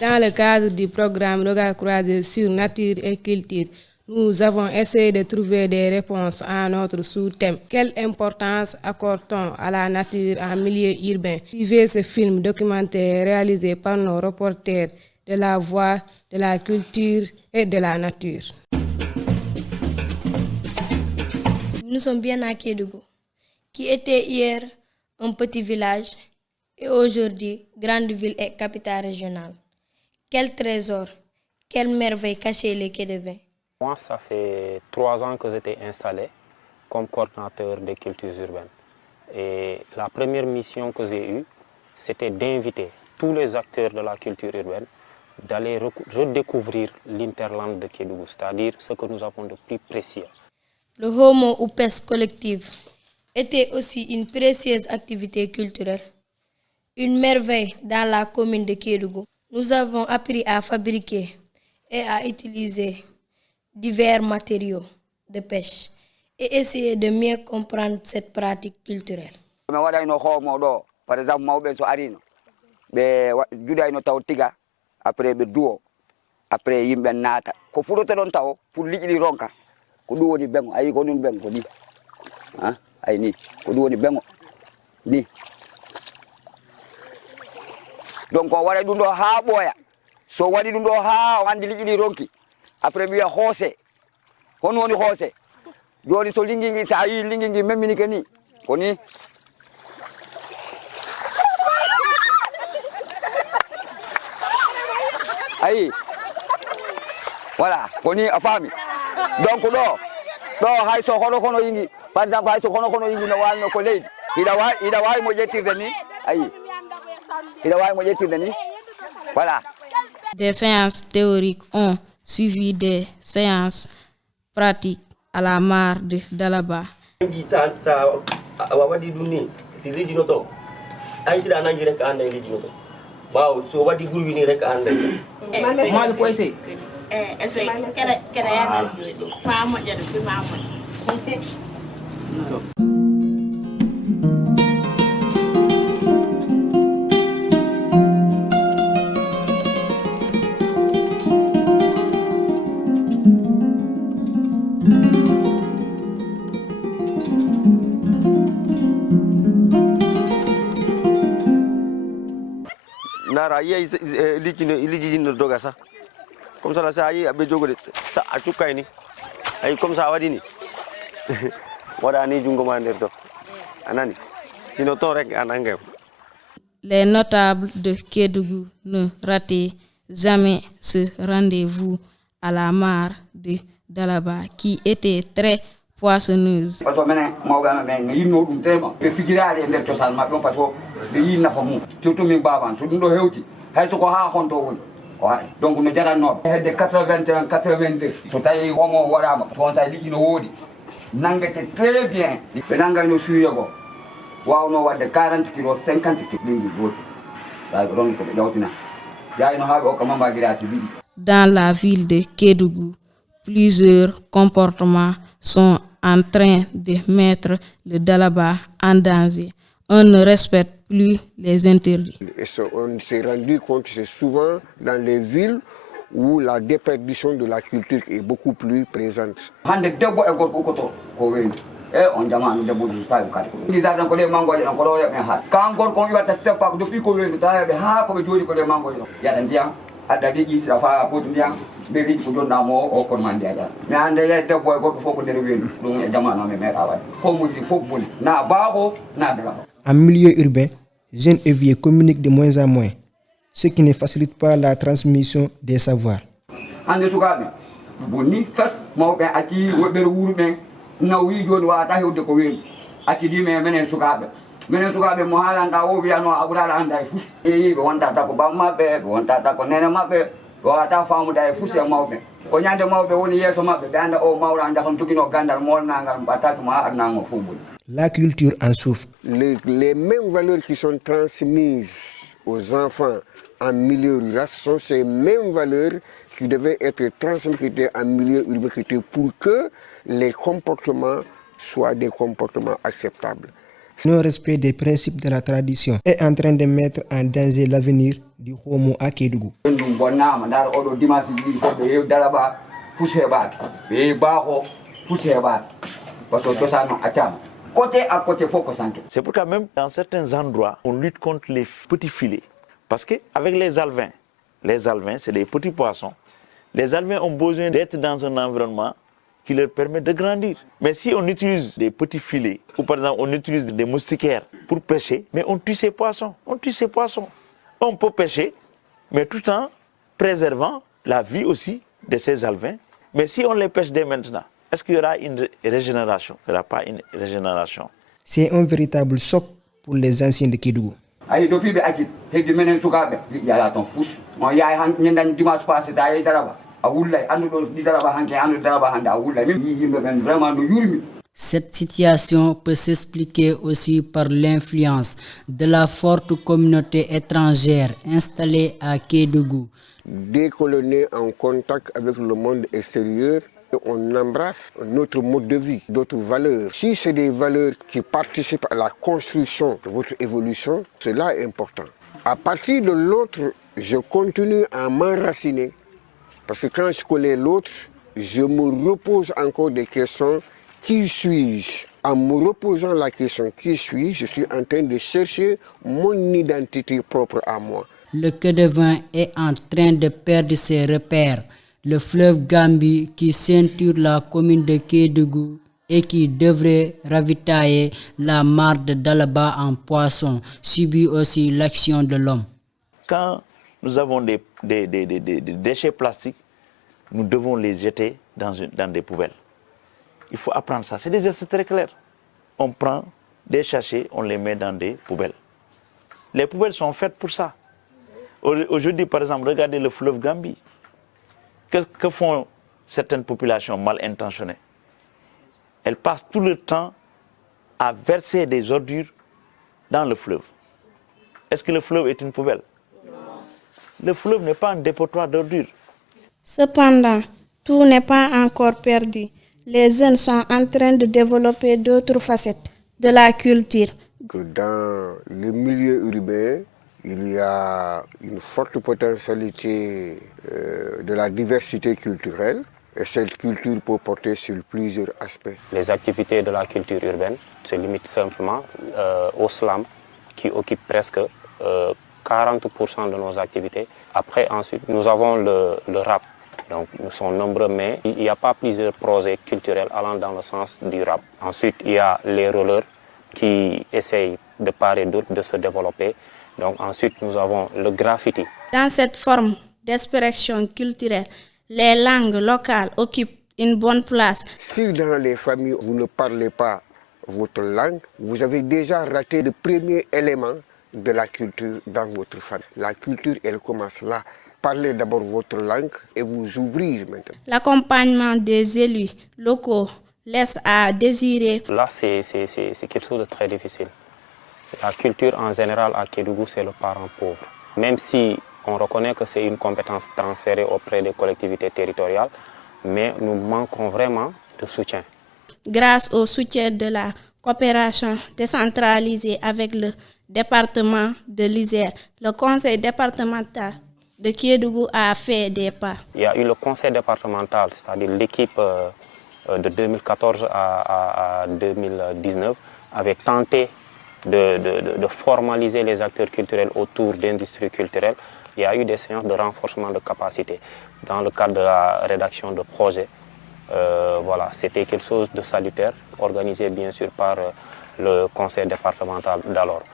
Dans le cadre du programme Regard croisé sur nature et culture, nous avons essayé de trouver des réponses à notre sous-thème. Quelle importance accorde-t-on à la nature en milieu urbain? Suivez ce film documentaire réalisé par nos reporters de la Voix, de la culture et de la nature. Nous sommes bien à Kédougou, qui était hier un petit village et aujourd'hui grande ville et capitale régionale. Quel trésor, quelle merveille cachait les quais de vin. Moi, ça fait 3 ans que j'étais installé comme coordinateur des cultures urbaines. Et la première mission que j'ai eue, c'était d'inviter tous les acteurs de la culture urbaine d'aller redécouvrir l'interland de Kédougou, c'est-à-dire ce que nous avons de plus précieux. Le homo ou pêche collective était aussi une précieuse activité culturelle, une merveille dans la commune de Kédougou. Nous avons appris à fabriquer et à utiliser divers matériaux de pêche et essayer de mieux comprendre cette pratique culturelle. Par exemple, mawɓe so arino ɓe juɗayno taw tiga après ɓe duwo après yimɓe naata ko fuɗoto ɗon taw pour liƴƴiɗi ronka ko ɗum woni bengo ayi ko ɗum bengo ko ni ay ni ko ɗum woni bengo ni donc o waɗa ɗum ɗo ha ɓooya so waɗi ɗum ɗo ha o andi liƴƴiɗi ronki après ɓe wiya hoose hono woni hoose joni so liŋgi ngi sa yi liŋgi ngi memminike ni ko ni ayi voilà ko ni a faami donc ɗo hay so hono kono yingi par exemple hay so hono kono yingi no walno ko leydi ida wawi mo ƴettirde ni ayi ida wawi mo ƴettirde ni voilà. Des séances théoriques ont suivi des séances pratiques à la mare de Dalaba. waɗi ɗum ni si lijjinoto ay siɗa nangi rek anda e lijjinoto ɓaw so waɗi gurwi ni rek anda maɗo ko essaye essaye kere yagal fa moƴƴere fi ma moƴƴe. nara yeyi lijjino doga sa comme ça sa yi aɓe jogode sa a cukkay ni ayi comme ça waɗi ni waɗa ni jungo ma nder to anani sino ton rek an angem. Les notables de Kédougou ne rataient jamais ce rendez-vous à la mare de Dalaba qui était très poissonneuse. Parce que menen mawɓe amen ɓe yinno ɗum tellement ɓe fijirade e nder cosaan maɓɓe on par ce que ɓe yi nafa mum surtout min baban so ɗum ɗo hewti hay soko ha honto woni o haɗa donc no jarannoɓe hedde 81 82 so tawi homo waɗama toon sa liƴƴi no woodi nangete très bien ɓe nangayno suuyogo wawno wadde 40 kilos 50 kilos leydi gooti sa rongi ko ɓe ƴawtina yayno ha ɓe hokka mambagirasi ɗiɗi. Dans la ville de Kédougou, plusieurs comportements sont en train de mettre le Dalaba en danger. On ne respecte plus les interdits. On s'est rendu compte que c'est souvent dans les villes où la déperdition de la culture est beaucoup plus présente. Hande debbo e gorko koto ko weyndu e on jamanu debbo du tawi kadi ko ɗiɗi tan ko le mangoje ɗon ko ɗo yoɓe ha kan gorko on wiwata seppa ko depuis ko weyndu taweɓe ha koɓe jooɗi ko le mangoje ɗon yaɗa ndiyam adda liƴƴi siɗa fa foti ndiyam ɓe liƴƴi ko jonɗamo o kono man ndiyaɗa mais hande ye debbo e gorko fof ko nder weyndu ɗum e jamanu amen meeɗa waɗde fof muji fof boni na baako na dagaba. En milieu urbain, jeunes et vieux communiquent de moins en moins, ce qui ne facilite pas la transmission des savoirs. Hande sukaɓe bonni fes mawɓe acci woɓɓere wuuro ɓen naw wi joni wawata hewde ko weyndu accidima menen sukaɓe mo haalanɗa o wiyano a ɓurata anda e fus eyi ɓe wonta tako bammaɓɓe ɓe wonta tako nene maɓɓe ɓe wawata famuda e fus e mawɓe ko ñande mawɓe woni yeeso maɓɓe ɓe anda o mawɗa jakon jogino gandal molnagal mbattaki ma adnango fof boni. La culture en souffre. Les mêmes valeurs qui sont transmises aux enfants en milieu rural sont ces mêmes valeurs qui devaient être transmises en milieu urbain pour que les comportements soient des comportements acceptables. non-respect des principes de la tradition est en train de mettre en danger l'avenir du Homo à Kédougou. C'est pourquoi même dans certains endroits, on lutte contre les petits filets. Parce qu'avec les alevins, c'est des petits poissons, les alevins ont besoin d'être dans un environnement qui leur permet de grandir. Mais si on utilise des petits filets, ou par exemple on utilise des moustiquaires pour pêcher, mais on tue ces poissons, On peut pêcher, mais tout en préservant la vie aussi de ces alevins. Mais si on les pêche dès maintenant, est-ce qu'il y aura une régénération? Il n'y aura pas une régénération. C'est un véritable choc pour les anciens de Kédougou. Cette situation peut s'expliquer aussi par l'influence de la forte communauté étrangère installée à Kédougou. Dès qu'on est en contact avec le monde extérieur, on embrasse notre mode de vie, d'autres valeurs. Si c'est des valeurs qui participent à la construction de votre évolution, cela est important. À partir de l'autre, je continue à m'enraciner. Parce que quand je connais l'autre, je me repose encore des questions. Qui suis-je? En me reposant la question qui suis-je, je suis en train de chercher mon identité propre à moi. Le Kédouin est en train de perdre ses repères. Le fleuve Gambie qui ceinture la commune de Kédougou et qui devrait ravitailler la mare de Dalaba en poissons subit aussi l'action de l'homme. Quand nous avons des déchets plastiques, nous devons les jeter dans des poubelles. Il faut apprendre ça. C'est des gestes très clairs. On prend des sachets, on les met dans des poubelles. Les poubelles sont faites pour ça. Aujourd'hui, par exemple, regardez le fleuve Gambie. Que font certaines populations mal intentionnées? Elles passent tout le temps à verser des ordures dans le fleuve. Est-ce que le fleuve est une poubelle? Le fleuve n'est pas un dépotoir d'ordures. Cependant, tout n'est pas encore perdu. Les jeunes sont en train de développer d'autres facettes de la culture. Que dans le milieu urbain, il y a une forte potentialité de la diversité culturelle et cette culture peut porter sur plusieurs aspects. Les activités de la culture urbaine se limitent simplement au slam qui occupe presque 40% de nos activités. Après, ensuite, nous avons le rap. Donc, nous sommes nombreux, mais il n'y a pas plusieurs projets culturels allant dans le sens du rap. Ensuite, il y a les rollers qui essayent de part et d'autre de se développer. Donc, ensuite, nous avons le graffiti. Dans cette forme d'expression culturelle, les langues locales occupent une bonne place. Si dans les familles, vous ne parlez pas votre langue, vous avez déjà raté le premier élément de la culture dans votre famille. La culture, elle commence là. Parlez d'abord votre langue et vous ouvrir maintenant. L'accompagnement des élus locaux laisse à désirer. Là, c'est quelque chose de très difficile. La culture en général à Kédougou, c'est le parent pauvre. Même si on reconnaît que c'est une compétence transférée auprès des collectivités territoriales, mais nous manquons vraiment de soutien. Grâce au soutien de la coopération décentralisée avec le département de l'Isère, le conseil départemental de Kédougou a fait des pas. Il y a eu le conseil départemental, c'est-à-dire l'équipe de 2014 à 2019, avait tenté de formaliser les acteurs culturels autour d'industries culturelles. Il y a eu des séances de renforcement de capacité dans le cadre de la rédaction de projets. Voilà, c'était quelque chose de salutaire, organisé bien sûr par le conseil départemental d'alors.